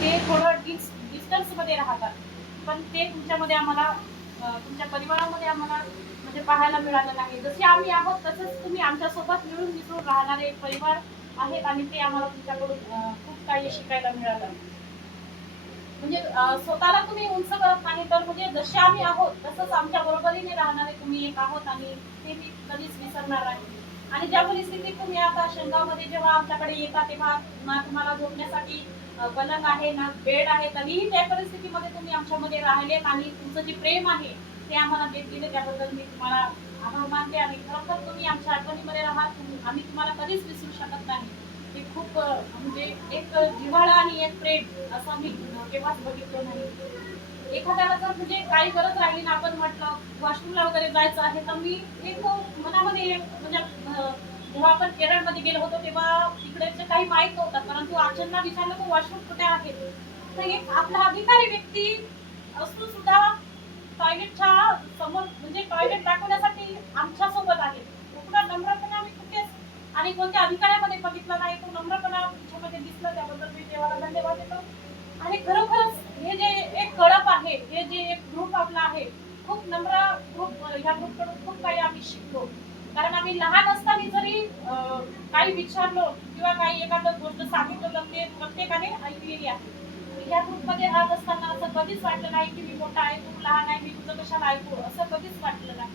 ते थोडं डिस्टन्समध्ये राहतात, पण ते तुमच्यामध्ये आम्हाला तुमच्या परिवारामध्ये आम्हाला म्हणजे पाहायला मिळालं नाही. जसे आम्ही आहोत तसंच तुम्ही आमच्यासोबत मिळून मिसळून राहणारे एक परिवार आहेत आणि ते आम्हाला तुमच्याकडून खूप काही शिकायला मिळालं. म्हणजे स्वतःला तुम्ही उंच करत नाही, तर म्हणजे जसे आम्ही आहोत तसंच आमच्या बरोबरीने राहणारे तुम्ही एक आहोत आणि ते मी कधीच विसरणार नाही. आणि ज्या परिस्थितीत तुम्ही आता शेंगावमध्ये जेव्हा आमच्याकडे येता तेव्हा ना तुम्हाला झोपण्यासाठी पलंग आहे ना बेड आहे, तरीही त्या परिस्थितीमध्ये तुम्ही आमच्यामध्ये राहिलेत आणि तुमचं जे प्रेम आहे ते आम्हाला देत दिले, त्याबद्दल मी तुम्हाला आभार मानते. आणि खरोखर तुम्ही आमच्या आठवणीमध्ये राहाल, आम्ही तुम्हाला कधीच विसरू शकत नाही. ते खूप म्हणजे एक जिव्हाळा आणि एक प्रेम असं मी केव्हाच बघितलं नाही. एखाद्याला जर म्हणजे काही गरज राहिली ना, आपण म्हटलं वॉशरूमला वगैरे जायचं आहे, तर मी एक मनामध्ये म्हणजे जेव्हा आपण केरळमध्ये गेलो होतो तेव्हा तिकडचे काही माहीत नव्हतं, परंतु आचलला विचारलं तर वॉशरूम कुठे आहे? तर एक आपला अधिकारी व्यक्ती असून सुद्धा टॉयलेटच्या समोर म्हणजे टॉयलेट दाखवण्यासाठी आमच्या सोबत आहे. एवढा नम्रपणा मी कुठेच आणि कोणत्या अधिकाऱ्यामध्ये बघितला नाही. तो नम्रपणा तुमच्यामध्ये दिसला, त्याबद्दल मी देवाला धन्यवाद देतो. आणि खरोखरच हे जे एक कळप आहे, हे जे एक ग्रुप आपला आहे, खूप नम्र ग्रुप, ह्या ग्रुपकडून खूप काही आम्ही शिकलो. कारण आम्ही लहान असताना जरी काही विचारलो किंवा काही एखादं गोष्ट सांगितलं तर ते प्रत्येकाने ऐकलेली आहे. या ग्रुपमध्ये राहत असताना असं कधीच वाटलं नाही की मी मोठा आहे, तू लहान आहे, मी तुझं कशाला ऐकू, असं कधीच वाटलं नाही.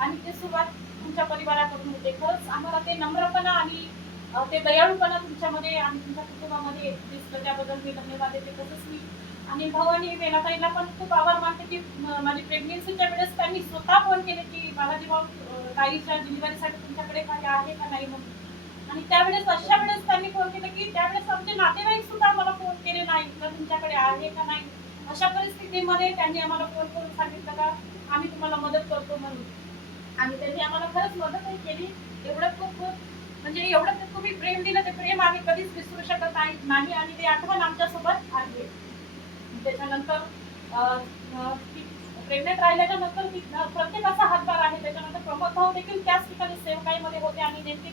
आणि ते सुरुवात तुमच्या परिवाराकडून होते. खरंच आम्हाला ते नम्रपणा आणि ते दयाळूपणा तुमच्यामध्ये आणि तुमच्या कुटुंबामध्ये दिसलं, त्याबद्दल मी धन्यवाद देते. तसंच मी आणि भाऊ आणि वेलाताईला पण खूप आभार मानते की माझी प्रेग्नन्सीच्या वेळेस त्यांनी स्वतः फोन केले की बालाजी भाऊ ताईच्या डिलिव्हरीसाठी तुमच्याकडे काही आहे का नाही म्हणून. आणि त्यावेळेस अशा वेळेस त्यांनी फोन केला की त्यावेळेस आमचे नातेवाईक सुद्धा मला फोन केले नाही तर तुमच्याकडे आहे का नाही. अशा परिस्थितीमध्ये त्यांनी आम्हाला फोन करून सांगितलं का आम्ही तुम्हाला मदत करतो म्हणून. आणि त्यांनी आम्हाला खरंच मदतही केली. एवढं खूप खूप म्हणजे एवढं ते तुम्ही प्रेम दिलं, ते प्रेम आम्ही कधीच विसरू शकत नाही आणि ते आठवण आमच्यासोबत आहे. त्याच्यानंतर प्रेग्नेंट राहिल्याच्या नंतर प्रत्येकाचा हातभार आहे. त्याच्यानंतर प्रमोद भाऊ देखील त्याच ठिकाणी सेवकाईमध्ये होते आणि नेमके